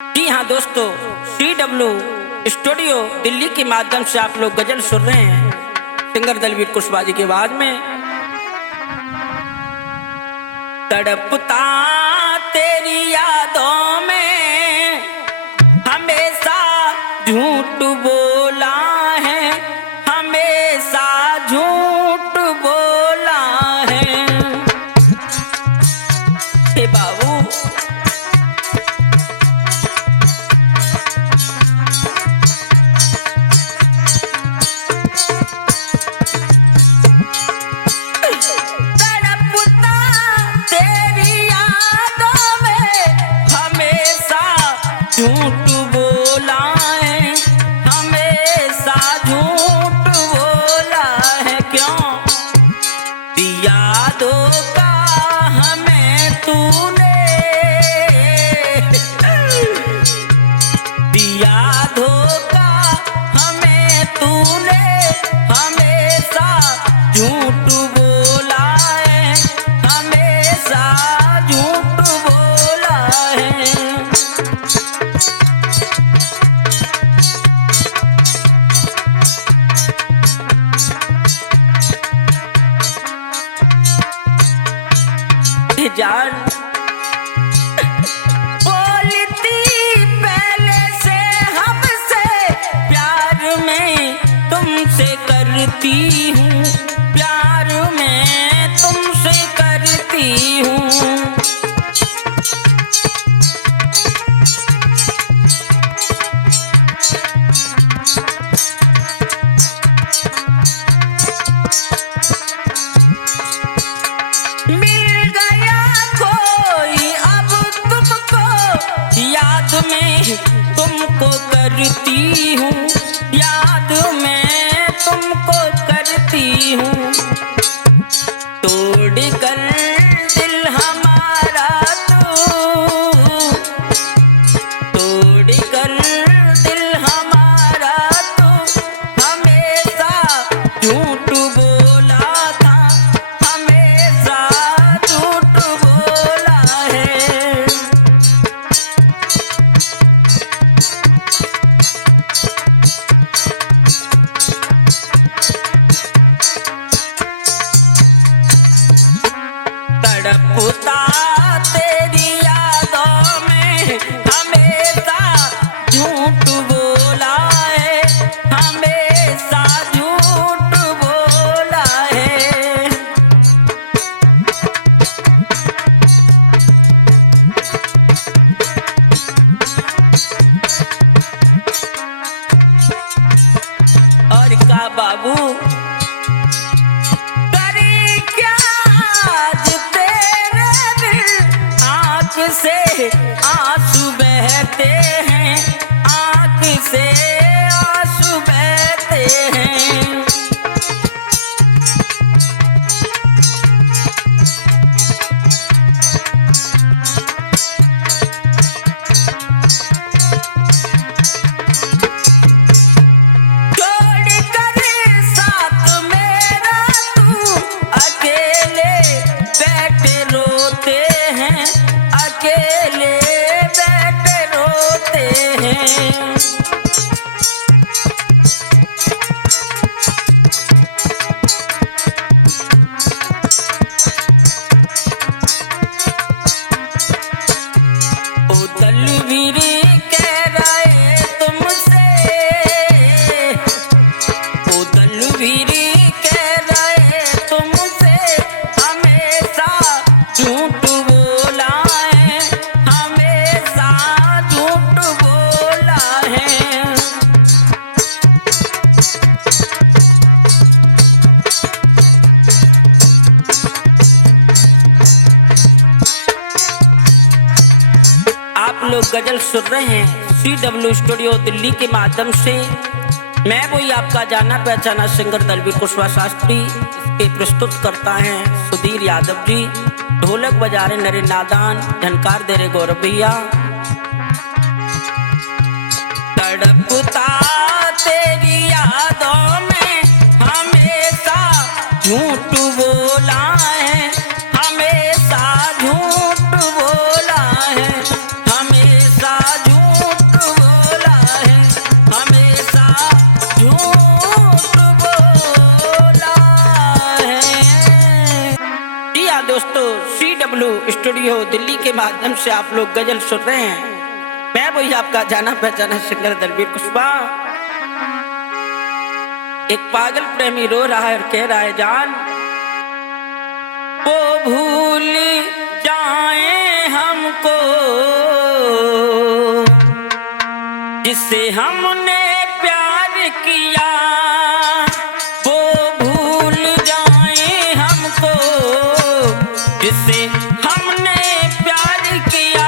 जी हाँ दोस्तों, CW studio Delhi के माध्यम से आप लोग गजल सुन रहे हैं सिंगर दलवीर कुशवाहा की आवाज में। तड़पता तेरी यादों में हमेशा झूठ बोला है, हमेशा झूठ बोला है। हे बाबू झूठ बोला है, हमेशा झूठ बोला है। क्यों दिया धोखा हमें तूने, दिया धोखा हमें तूने, हमेशा झूठ बोला है, हमेशा झूठ बोला है। जान बोलती पहले से हमसे, प्यार में तुमसे करती हूँ, प्यार में तुमसे करती हूँ। याद में तुमको करती हूँ, याद में तुमको करती हूँ। तोड़ कर दिल हमारा तू, तोड़ कर दिल हमारा तू, हमेशा झूठ बोला था, हमेशा झूठ बोला है। तड़पता तेरी यादों में हमेशा झूठ बोला है, हमेशा झूठ बोला है। और का बाबू से आंसू बहते हैं, आंख से आंसू बहते हैं। छोड़ कर साथ मेरा तू अकेले बैठे रोते हैं, अकेले बैठे रोते हैं। ओ दलवीर कह रहे तुमसे, ओ दलवीर कह रहे तुमसे, हमेशा झूठ बोला है, हमेशा झूठ बोला है। आप लोग गजल सुन रहे हैं CW स्टूडियो दिल्ली के माध्यम से। मैं वही आपका जाना पहचाना सिंगर दलवीर कुशवाहा शास्त्री। इसके प्रस्तुत करता है सुधीर यादव जी। ढोलक बजा रहे नरे नादान, झनकार दे रहे गौरव भैया। तड़पता तेरी यादों में हमेशा झूठ बोला है, हमेशा झूठ बोला है, हमेशा झूठ डब्ल्यू स्टूडियो दिल्ली के माध्यम से आप लोग गजल सुन रहे हैं। मैं वही आपका जाना पहचाना सिंगर दलवीर कुशवाहा। एक पागल प्रेमी रो रहा है और कह रहा है, जान वो भूल जाए हमको जिससे हमने प्यार किया, वो भूल जाए हमको जिससे हमने प्यार किया।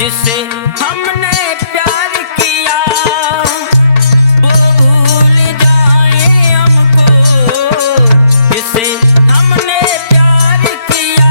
जिससे हमने प्यार किया, वो भूल जाए हमको जिससे हमने प्यार किया।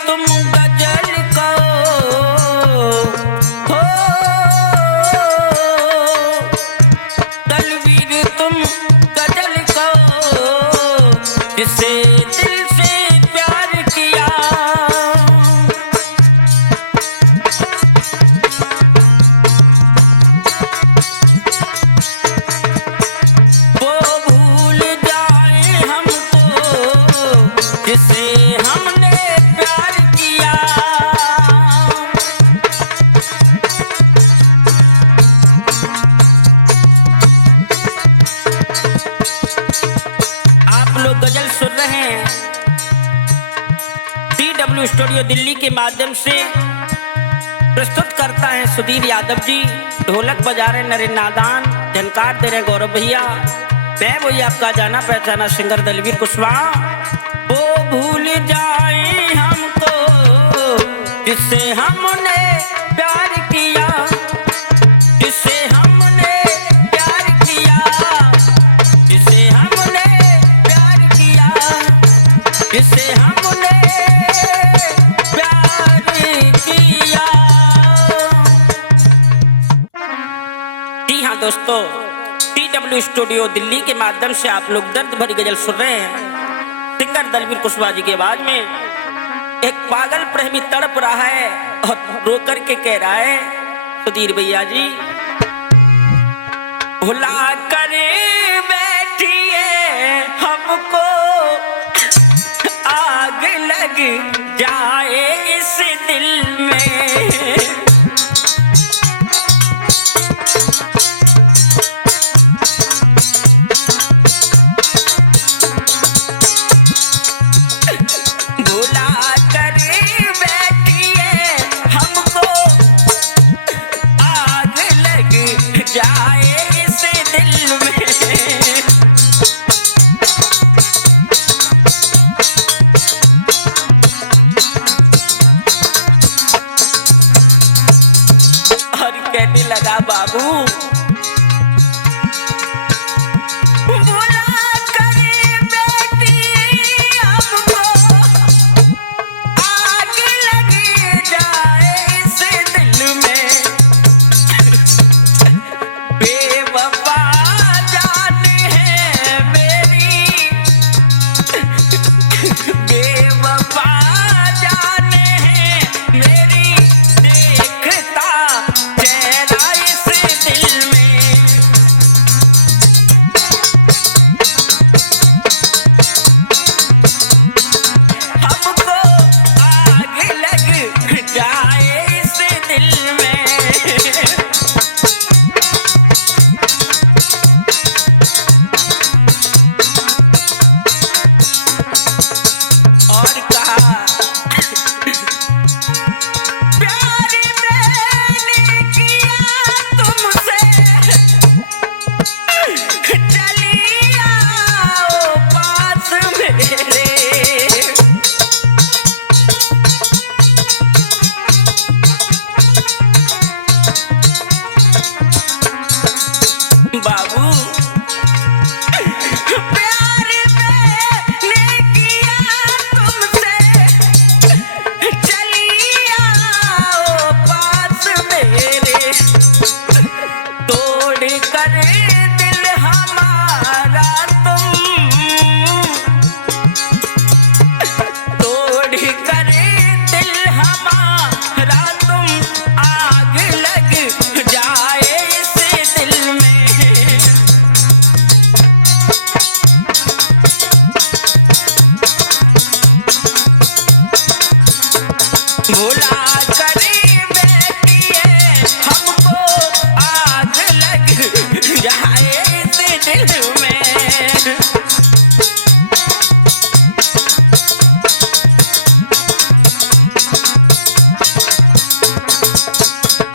तुम गजल को हो दलवीर, तुम गजल को जिससे दिल से प्यार किया, वो भूल जाए हमको जिससे हमने प्यार किया। आप लोग गजल सुन रहे हैं CW स्टूडियो दिल्ली के माध्यम से। प्रस्तुत करता है सुधीर यादव जी, ढोलक बजा रहे नरेंद्र नादान, झनकार दे रहे गौरव भैया। मैं वही आपका जाना पहचाना सिंगर दलवीर कुशवाहा। वो भूल जाए हमको जिससे हमने प्यार किया, जिससे हम जिसे हमने प्यार किया। जी हाँ दोस्तों, TW स्टूडियो दिल्ली के माध्यम से आप लोग दर्द भरी गजल सुन रहे हैं। सिंगर दलवीर कुशवाहा जी की आवाज में एक पागल प्रेमी तड़प रहा है और रो कर के कह रहा है, सुधीर भैया जी, भुला कर बैठिए हमको, आग लग जाए इस दिल में। भुला कर बैठिए हमको, आग लग जाए इस दिल में। और कहने लगा बाबू, भुला कर बैठिए हमको, आग लग जाए इस दिल में। बेवफा जान है मेरी, बेवफा जान है मेरी, देखता चेहरा इस दिल में। हमको आग लग जाए इस दिल में। और कहा, प्यार मैंने किया तुमसे, चली आओ पास मेरे। बाबू, प्यार मैंने किया तुमसे, चली आओ पास मेरे। तोड़ कर दिल हमारा तुम, तोड़ कर दिल हमारा तुम, आग लग जाए इस दिल में। भुला कर बैठिए हमको, आग लग जाए इस दिल में।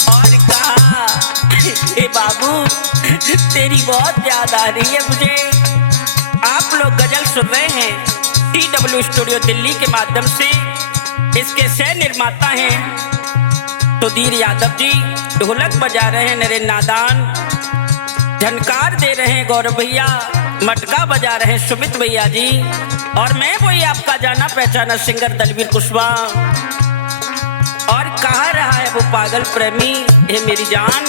और कहा, ए बाबू, तेरी बहुत याद आ रही है मुझे। आप लोग गजल सुन रहे हैं TW स्टूडियो दिल्ली के माध्यम से। इसके सह निर्माता हैं सुधीर यादव जी, ढोलक बजा रहे हैं नरेंद्र नादान, झनकार दे रहे हैं गौरव भैया, मटका बजा रहे हैं सुमित भैया जी, और मैं वही आपका जाना पहचाना सिंगर दलवीर कुशवाहा। और कहा रहा है वो पागल प्रेमी, हे मेरी जान,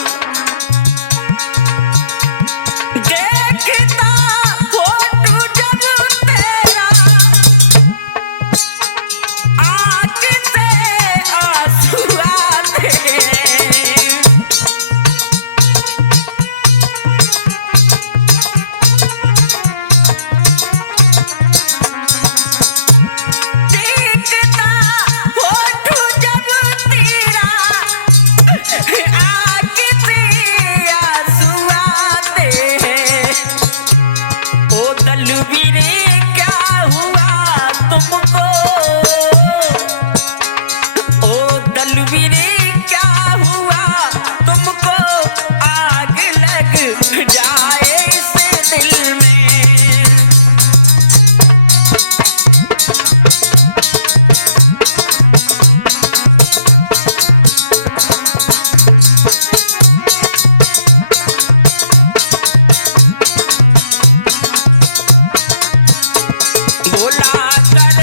देखता फोटो जब तेरा, आँख से आंसू आते हैं। देखता फोटो जब तेरा, आँख से आंसू आते हैं। ओ दलवीर क्या हुआ तुमको, ओ दलवीर क्या हुआ तुमको, आग लग जाए इस दिल में। भुला कर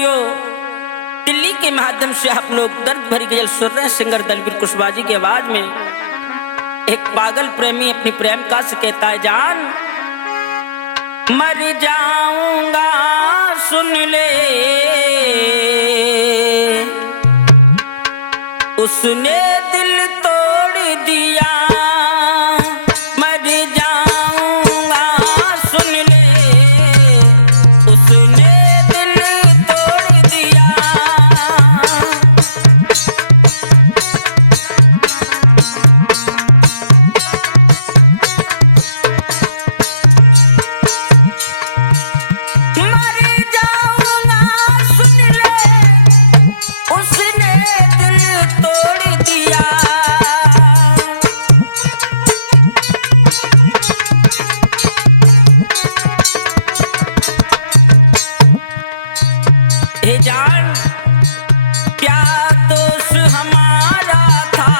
स्टूडियो दिल्ली के माध्यम से आप लोग दर्द भरी गजल सुन रहे हैं सिंगर दलवीर कुशवाहा जी की आवाज में। एक पागल प्रेमी अपनी प्रेमिका से कहता है, जान मर जाऊंगा सुन ले, उसने दिल तोड़ दिया। हे जान क्या दोष हमारा था,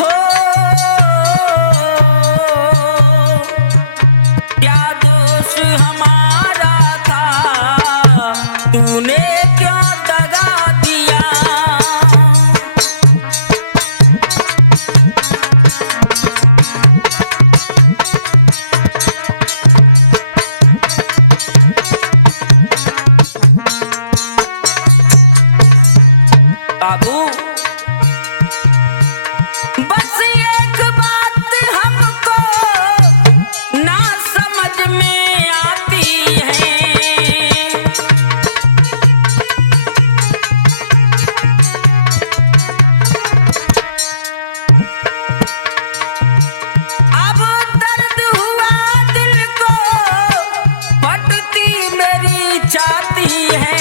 हो क्या दोष हमारा था, तूने क्यों दगा दिया। बाबू बस एक बात हमको ना समझ में आती है, अब दर्द हुआ दिल को फटती मेरी छाती है।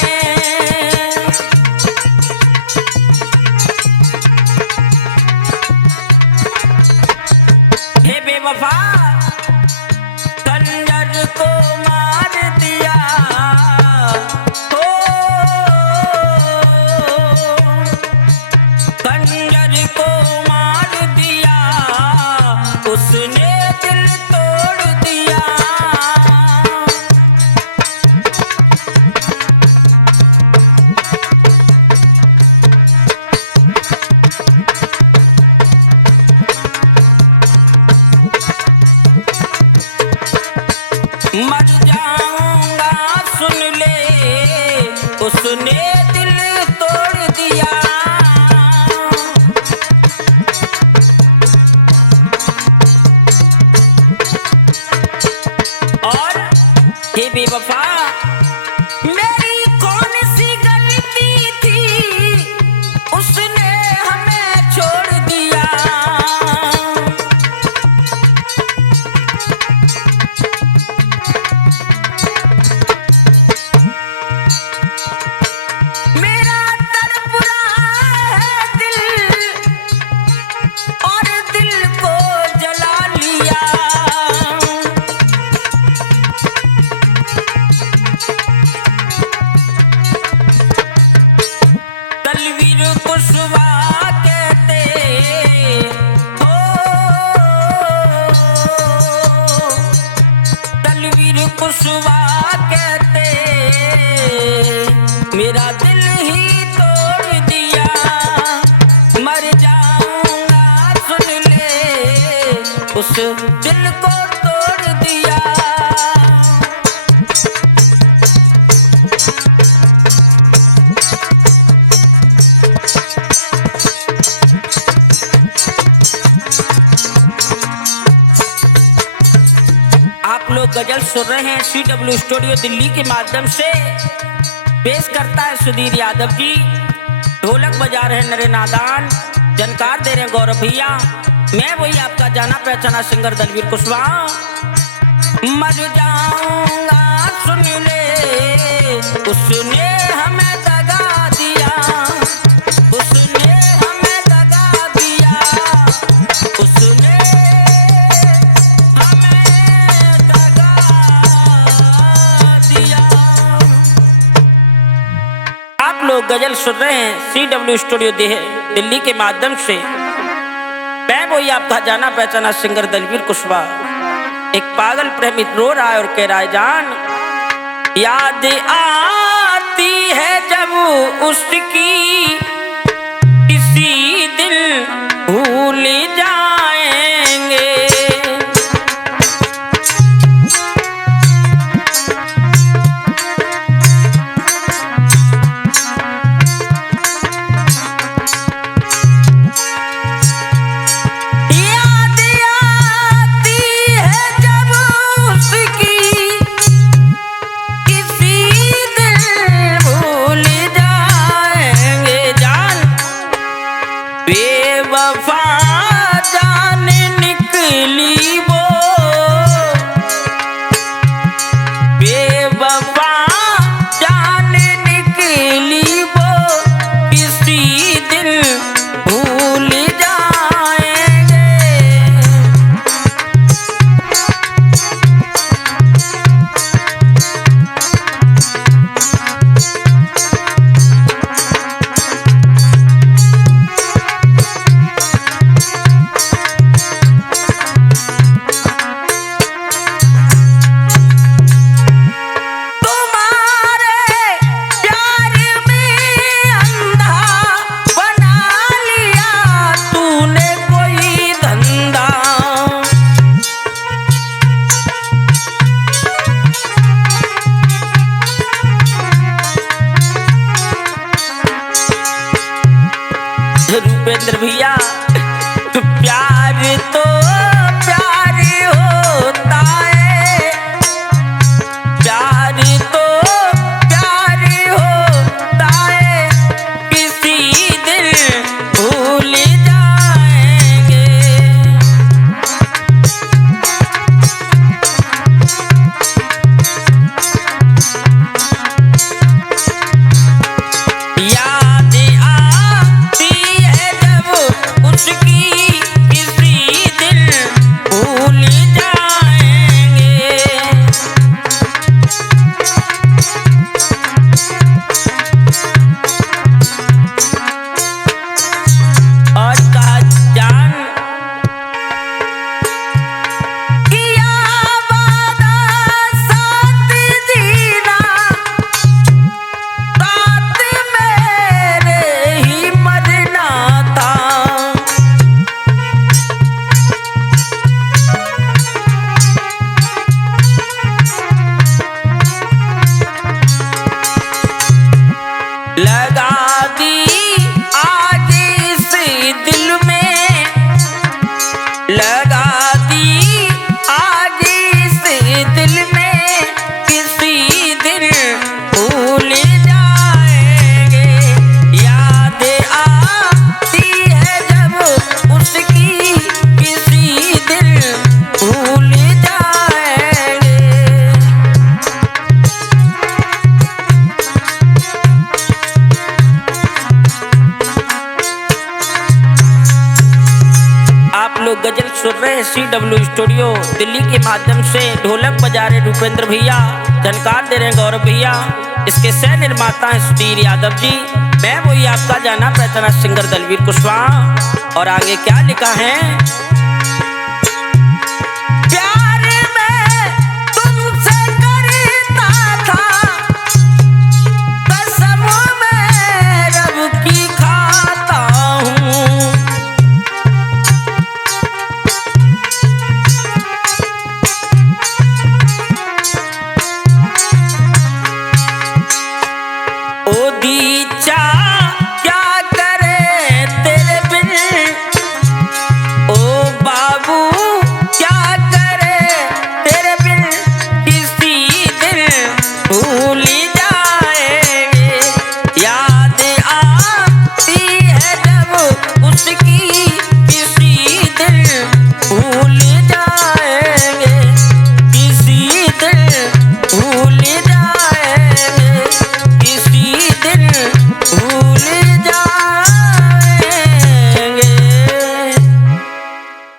बेवफा खंजर को मार दिया, हो खंजर को मार दिया, उसने दिल तोड़ दिया। मर जाऊंगा सुन ले, उसने दिल तोड़ दिया। और हे बेवफा मेरी कौन सी गलती थी, उसने हमें छोड़ दिया। दलवीर कुशवाहा कहते हो, दलवीर कुशवाहा कहते मेरा दिल ही तोड़ दिया। मर जाऊंगा सुन ले, उस दिल को तोड़ दिया। आप लोग गजल सुन रहे हैं CW स्टूडियो दिल्ली के माध्यम से। पेश करता है सुधीर यादव जी, ढोलक बजा रहे हैं नरे नादान, जानकार दे रहे हैं गौरव भैया। मैं वही आपका जाना पहचाना सिंगर दलवीर कुशवाहा। मर जाऊंगा सुन ले, उसने हमें दगा दिया, उसने हमें दगा दिया, उसने लोग गजल सुन रहे हैं CW स्टूडियो दिल्ली के माध्यम से। मैं वही आपका जाना पहचाना सिंगर दलवीर कुशवाहा। एक पागल प्रेमी रो रहा है और कह रहा है, जान याद आ आती है जब उसकी किसी दिन भूल जाएंगे। बेवफा जान निकली वो, बेवफा जान निकली वो, किसी दिन भूल जाएंगे। रूपेंद्र भैया, प्यार तो प्यार होता है, प्यार तो प्यार होता है, किसी दिन भूल जाएंगे। याद आती है जब उसकी किसी दिन भूल जाएंगे। और कहा जान किया वादा साथ जीना, साथ मेरे ही मरना था। लगा दी आग इस दिल में, लगा दी आग इस दिल में, किसी दिन भूल जाएंगे। याद आती है जब उसकी किसी दिन भूल जाएंगे। आप लोग गजल सुन रहे हैं CW स्टूडियो दिल्ली के माध्यम से। ढोलक बजा रहे रूपेंद्र भैया, जानकार दे रहे हैं गौरव भैया। इसके सह निर्माता हैं सुधीर यादव जी। मैं वही आपका जाना पहचाना सिंगर दलवीर कुशवाहा। और आगे क्या लिखा है? प्यार मैं तुमसे करता था, कसम मैं रब की खाता हूँ। ओ दीचा क्या करे तेरे बिन, ओ बाबू क्या करे तेरे बिन, किसी दिन भूल जाएंगे। याद आती है जब उसकी किसी दिन भूल